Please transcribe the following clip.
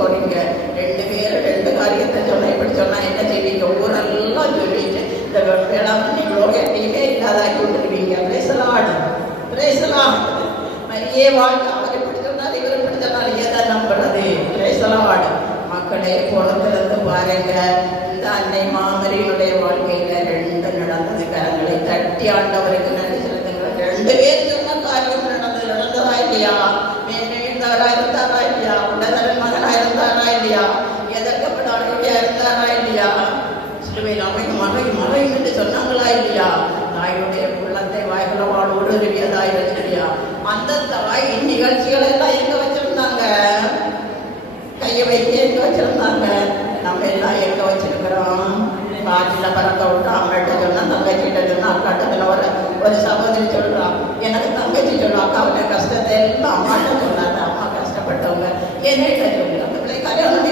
போறீங்க? 2 பேரும் 2 காரியத்தை சொன்ன, இப்படி சொன்னா என்ன செய்வீங்க? ஊரெல்லாம் சொல்லிட்டு இந்த வேளாண்மை லோகத்தையுமே இல்லாதாக்கி விட்டுருவீங்க. பிரேசலாட் மரியே வாழ்க்கை, அவர் இப்படி சொன்னார், இவர் இப்படி சொன்னார், எதை நம்புறது? பிரேசலாட். மக்களே, புறத்திலிருந்து பாருங்க, இந்த அன்னை மாமரியினுடைய வாழ்க்கையில 2 நடந்தது. கரங்களை தட்டி ஆண்டவருக்கு நன்றி செலுத்துங்கள். 2 பேர் சொன்ன காரியம் நடந்ததா இல்லையா? மேன்மையுள்ளவரா இருந்தாரா இல்லையா? உடனடின் மகனா இருந்தாரா இல்லையா? எதற்கப்படாதவரையா இருந்தாரா இல்லையா? சிலுவையில் மறையும் என்று சொன்னாங்களா இல்லையா? தாயுடைய உள்ளத்தை வாய்களவால் ஊடுருவியதாய் இல்லையா? அந்த தாய் நிகழ்ச்சிகள் எல்லாம் எங்க வச்சிருந்தாங்க? கையை வைக்க எங்க வச்சிருந்தாங்க? நம்ம எல்லாம் எங்க வச்சிருக்கிறோம்? காற்றில் பறக்க விட்டா அம்மாட்ட சொன்னா, தங்கச்சிட்ட சொன்னா, அக்காட்ட சொன்ன, ஒரு சகோதரி சொல்றான், எனக்கு தங்கச்சி சொல்லுவா, அக்காவுடைய கஷ்டத்தை எல்லாம் அம்மாட்ட சொன்னாங்க. அம்மா கஷ்டப்பட்டவங்க என்னிட்ட சொல்லு, அந்த பிள்ளை கல்யாணம்